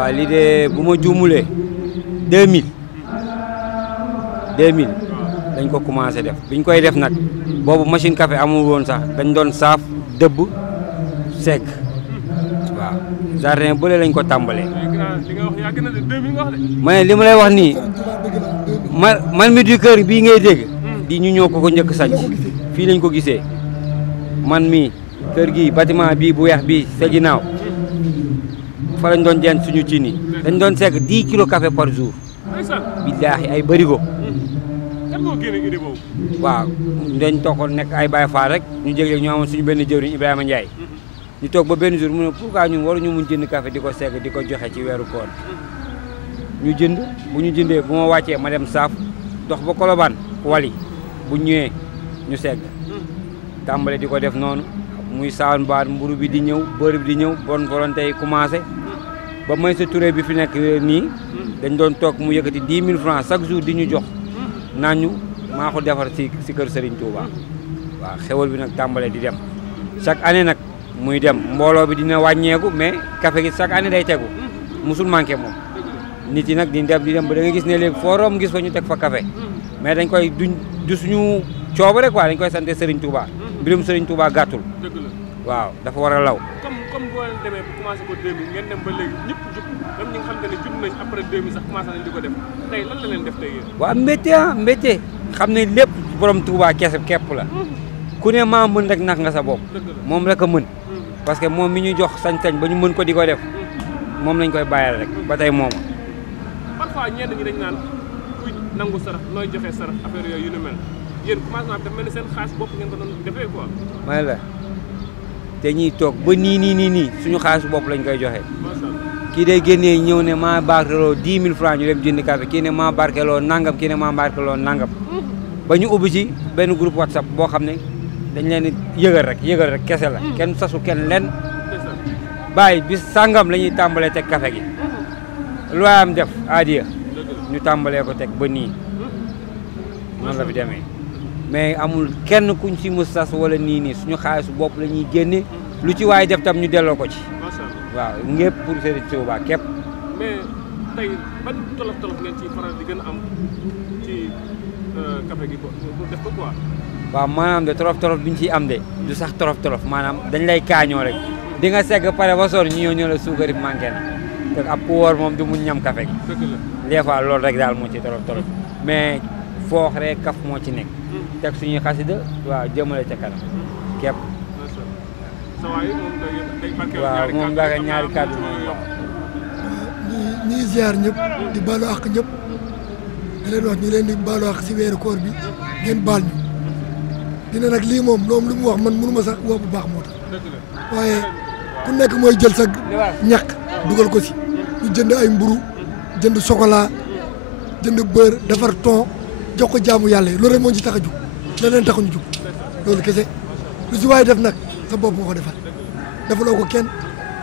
waaw lii de bu ma juumulee 2000 dañ ko commencé def biñ koy def nag boobu machine café amul woon sax dañ doon saaf dëbb segg waaw jardin bële lañ ko tàmbalee. ma ne li ma lay wax nii man mi du kër bii ngay dégg di ñu ñëw ko njëkk sanc fii lañ ko gisee man mii kër gi bâtiment bii bu weex bii sa ginnaaw fa lañ doon jent suñu ci ni dañ doon segg 10 kilos café par jour billaahi ay bërigo waaw dañ toog nekk ay Baye Fall rek ñu jégle ñu amoon suñu benn jëwriñ Ibrahima Ndiaye ñu toog ba benn jour mu ne pourquoi ñun waruñu mun jënd café di ko segg di ko joxe ci weeru koor ñu jënd bu ñu jëndee bu ma wàccee ma dem saaf dox ba Colobane wali bu ñëwee ñu segg tàmbale di ko def noonu muy saawan baat mburu bi di ñëw beurre bi di ñëw bonne volonté yi commencé ba may sa turé bi fi nekk nii dañ doon toog mu yëkkati 10 000 francs chaque jour di ñu jox naan ñu maa ko defar si kër Serigne Touba waaw xewal bi nag tàmbale di dem chaque année nag muy dem mbooloo bi dina wàññeeku mais café gi chaque année day tegu musul manqué moom nit yi nag di dem ba da nga gis ne léegi forom gis fa ñu teg fa café mais dañ koy du suñu coobare quoi dañ koy sante Serigne Touba mbirum Serigne Touba gàttul waaw dafa war a law. comme boo leen demee ba commencé ko 2000 ngeen dem ba léegi ñëpp jub même ñi nga xamante ne jub nañ après 2000 sax commencé nañ di ko def tey lan la leen def tey yéen. waaw mbétte xam ne lépp borom Touba kese képp la ku ne maa mën rek nax nga sa bopp moom rek a mën parce que moom mi ñu jox sañ-sañ ba ñu mën ko di ko def moom lañ koy bàyyal rek ba tey mooma. parfois ñenn ñi dañ naan kuy nangu sarax nooy joxe sarax affaire yooyu yu ni mel yéen commencement bi dafa mel ni seen xaalis bopp ngeen ko doon defee quoi. may la te ñuy toog ba nii suñu xaalis bopp lañ koy joxe kii day génnee ñëw ne maa barkeloo 10 000 francs ñu dem jëndi café kii ne maa barkeloo nangam kii ne maa barkeloo nangam ba ñu ubbi ci benn groupe WhatsApp boo xam ne dañ leen yëgal rek kese la kenn sasu kenn leen bàyyi bis sàngam la ñuy tàmbalee teg café gi lu am def adiya ñu tàmbalee ko teg ba nii noonu la fi demee mais amul kenn kuñ ci mës sas wala nii suñu xaalisu bopp la ñuy génne lu ci waaye def tam ñu delloo ko ci waaw ngépp pour Serigne Touba képp. mais tey ban tolof ngeen ci faral di gën a am ci café gi pour def ko quoi. waaw maanaam de tolof bi ñu ciy am de du sax tolof maanaam dañ lay kaañoo rek di nga segg pare ba sonn ñu ñëw la suukari manqué na te ab ku wóor moom du mu ñam café gi. dëgg la des fois loolu rek daal moo ci tolof mais foox rek kaf moo ci nekk. teg suñuy xasida waaw jëmale ca kanam képp. waaw moom daal ñaari kàddu moom ñi ziar ñëpp di baalu àq ñëpp di leen wax ñu leen di baalu àq si weeru koor bi ngeen baal ñu dina nag lii moom lu mu wax man mënu ma sax wax bu baax moo tax waaye ku nekk mooy jël sa ñàkk dugal ko si ñu jënd ay mburu jënd chocolat jënd beurre defar thon jox ko jaamu yàlla yi loolu rek moo ci tax a jug leneen taxuñu jug loolu kese lu si waaye def nag sa bopp nga ko defal defaloo ko kenn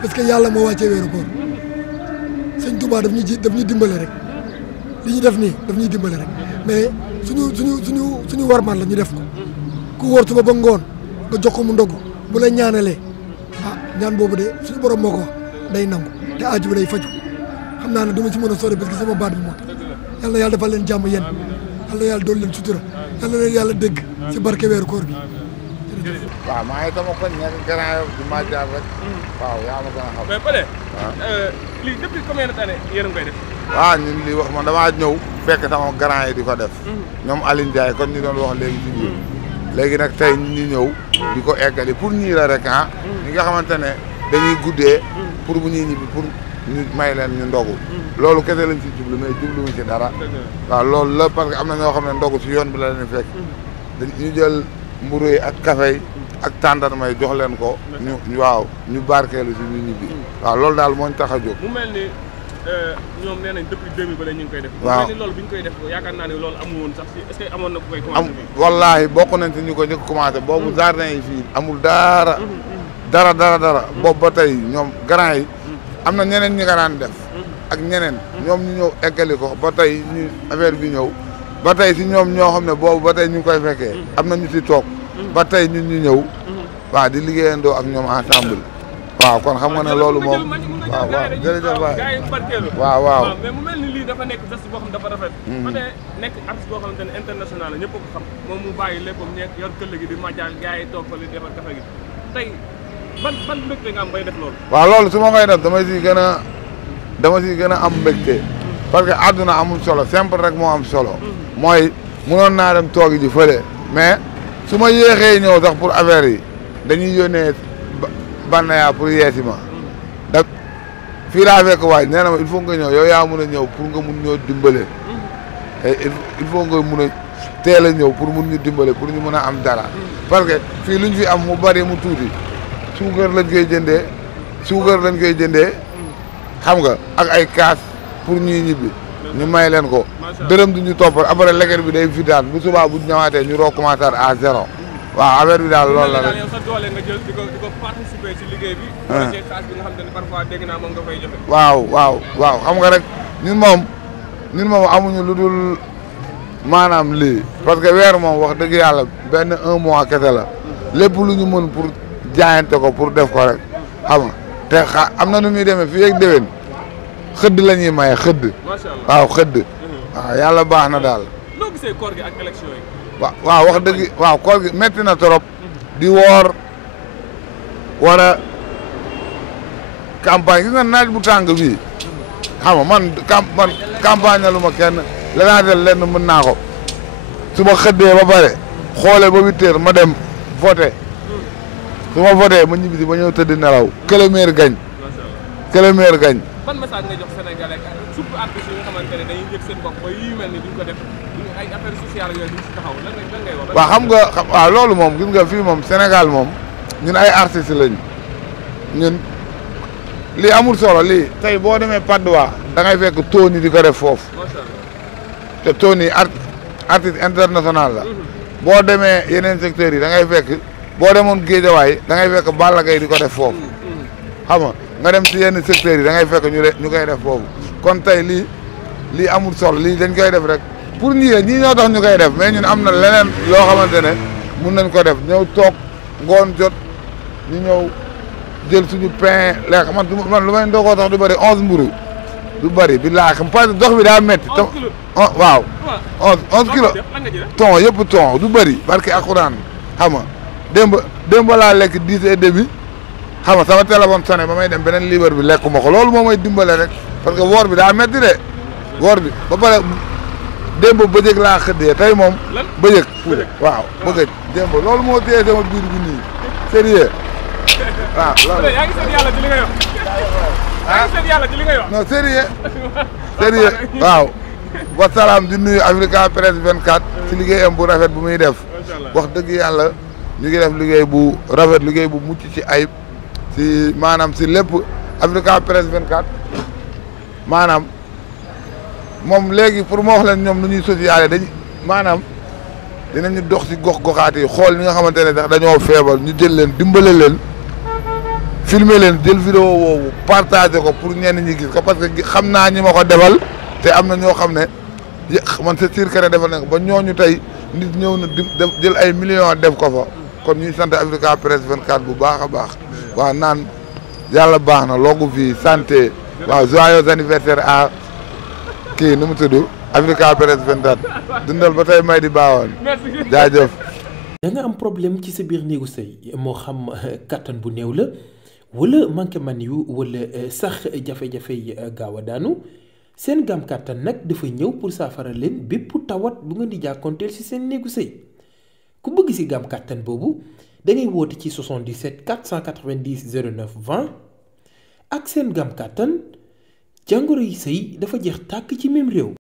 parce que yàlla moo wàccee weeru koor sëñ Touba daf ñu dimbale rek li ñu def nii daf ñuy dimbale rek mais suñu warmaan la ñu def ko ku wóor suba ba ngoon nga jox ko mu ndogg bu la ñaanalee ñaan boobu de suñu borom moo ko wax day nangu te aaju bi day faju xam naa ne dama ci mën a sori parce que sama baat bi moo tax yal na yàlla defal leen jàmm yéen yal na yàlla doon leen sutura yal na leen yàlla dégg si barke weeru koor bi. waaw maa ngi sama koñ nekk Grand Yoff di ma jaar rek. waaw yaa ma gën a xam. mais Pelé. lii depuis combien d'années yéen a ngi koy def. waaw ñun lii wax man damaa ñëw fekk sama grand yi di ko def. ñoom Aline Ndiaye kon ñu doon wax léegi ci biir. léegi nag tey ñu ñëw di ko eggali pour ñii la rek ñi nga xamante ne dañuy guddee pour bu ñuy ñibbi pour ñu may leen ñu ndogu. loolu kese lañ ci jublu mais jubluwuñ ci dara. waaw loolu la parce que am na ñoo xam ne ndogu ci yoon bi la leen fekk. ñu jël mburu yi ak café yi ak tàndarma yi jox leen ko. ñu waaw ñu barkeelu ci ñu ñibbi. waaw loolu daal moo ñu tax a jóg. mu mel ni ñoom nee nañ depuis 2000 ba léegi ñu ngi koy def. waaw mu mel ni loolu bi ñu koy def yaakaar naa ne loolu amul woon sax est-ce que amoon na ku koy commencé. wallaahi bokk nañ ci ñu ko njëkk commencé boobu jardin yi fii amul dara. dara boobu ba tey ñoom grand yi am na ñeneen ñi nga daan def. ak ñeneen ñoom ñu ñëw eggali ko ba tey ñu affaire bi ñëw ba tey si ñoom ñoo xam ne boobu ba tey ñu ngi koy fekkee am na ñu si toog ba tey ñun ñu ñëw waaw di liggéeyandoo ak ñoom ensemble waaw kon xam nga ne loolu moom waaw waaw jërëjëf waay gars yi barkeelu. waaw mais mu mel ni lii dafa nekk geste boo xam dafa rafet. ba tey nekk artiste boo xamante ne international la ñëpp ko xam moom mu bàyyi léppam nekk yor këll gi di màccal gars yi toog fa li defar kafe gi tey ban mbégte nga am bay def loolu. waaw loolu su ma koy def dama siy gën a am mbégte parce que àdduna amul solo simple rek moo am solo mooy mënoon naa dem toogi ji fële mais su ma yéexee ñëw sax pour affaire yi dañuy yónnee Banaya pour yeesi ma da fii laa fekk waay nee na ma il faut nga ñëw yow yaa mun a ñëw pour nga mun ñoo dimbale il faut nga mun a teel a ñëw pour mun ñu dimbale pour ñu mun a am dara parce que fii luñ fi am mu bari mu tuuti suukar lañ koy jëndee xam nga ak ay kaas pour ñuy ñibbi ñu may leen ko dërëm du ñu toppal après lekket bi day vidaan bu subaa bu ñëwaatee ñu recommencer à zéro waaw affaire bi daal loolu la rek. yow sa doole nga jël di ko participer ci liggéey bi. wala ci xaalis bi nga xam ne parfois dégg naa moom nga koy joxe. waaw xam nga rek ñun moom amuñu lu dul maanaam lii parce que weer moom wax dëgg yàlla benn 1 mois kese la lépp lu ñu mën pour jaayante ko pour def ko rek xam nga te am na nu muy demee fii ak déwén xëdd la ñuy maye xëdd. macha allah waaw xëdd. waaw yàlla baax na daal. noo gisee koor gi ak élection yi. waaw wax dëgg waaw koor gi métti na trop di woor war a campagne gis nga naaj bu tàng bii xam nga man campagne na lu ma kenn lenaatel lenn mën naa ko su ma xëddee ba pare xoolee ba 8 heures ma dem voté su ma voté ma ñibbisi ba ñëw tëdd nelaw kilomètre gañ kilomètre gañ. ban message nga jox Sénégalais surtout artistes yi nga xamante ne dañuy yëg seen bopp ba yu mel ni duñ ko def ay affaires sociales yooyu duñ si taxaw lan ngay wax. waaw xam nga waaw loolu moom gis nga fii moom Sénégal moom ñun ay artistes lañ ñun lii amul solo lii tey boo demee Patte d'Oie da ngay fekk Tony di ko def foofu te Tony artiste international la boo demee yeneen secteurs yi da ngay fekk boo demoon Guédiawaye da ngay fekk Balla Gaye di ko def foofu xam nga dem ci yenn secteurs yi da ngay fekk ñu koy def foofu kon tey lii amul solo lii dañ koy def rek pour ñii ñoo tax ñu koy def mais ñun am na leneen loo xamante ne mun nañ ko def ñëw toog ngoon jot ñu ñëw jël suñu pain lekk man lu may ndogoo tax du bëri 11 mburu du bëri bi laa xam parce que dox bi daa métti. 11 kilos waaw 11 kilos ton yëpp ton du bëri barke alxuraan xam nga démb laa lekk 10 et demi xam nga sama téléphone sonné ba may dem beneen libre bi lekkuma ko loolu moo may dimbale rek parce que woor bi daa métti de woor bi ba pare démb bëjëg laa xëddee tey moom. bëjëg waaw bëjëg démb loolu moo téye sama biir bi nii sérieux waaw loolu. yaa ngi seet yàlla ci li ngay wax. yaa ngi seet yàlla ci li ngay wax. non sérieux waaw. wasalaam di nuyu Africa Press 24 ci liggéeyam bu rafet bu muy def wax dëgg yàlla ñu ngi def liggéey bu rafet liggéey bu mucc ci ayib ci maanaam si lépp Africa Press 24 maanaam moom léegi pour ma wax leen ñoom nu ñuy sociale dañ maanaam dinañu dox si gox-goxaat yi xool ñi nga xamante ne sax dañoo feebar ñu jël leen dimbale leen filmer leen jël vidéo woowu partager ko pour ñenn ñi gis ko parce que xam naa ñi ma ko defal te am na ñoo xam ne man c'est sûr que ne defal nañ ko ba ñooñu tey nit ñëw na jël ay millions def ko fa kon ñuy sant Africa Press 24 bu baax a baax waaw naan yàlla baax na loogu fii santé waaw joyeux anniversaire à kii nu mu tudd Africa Press 24 dundal ba tey may di baawoon jaajëf. da nga am problème ci sa biir néegu sëy moo xam kattan bu néew la wala manqué man yu wala sax jafe-jafe yi gaaw a daanu seen gam kattan nag dafa ñëw pour saafara leen bépp tawat bu ngeen di jàkkoonteel ci seen néegu sëy ku bëgg ci gam kattan boobu da ngay woote ci 77 490 09 20 ak seen gam kattan jàngoro yi sëy dafa jeex tàkk ci même réew.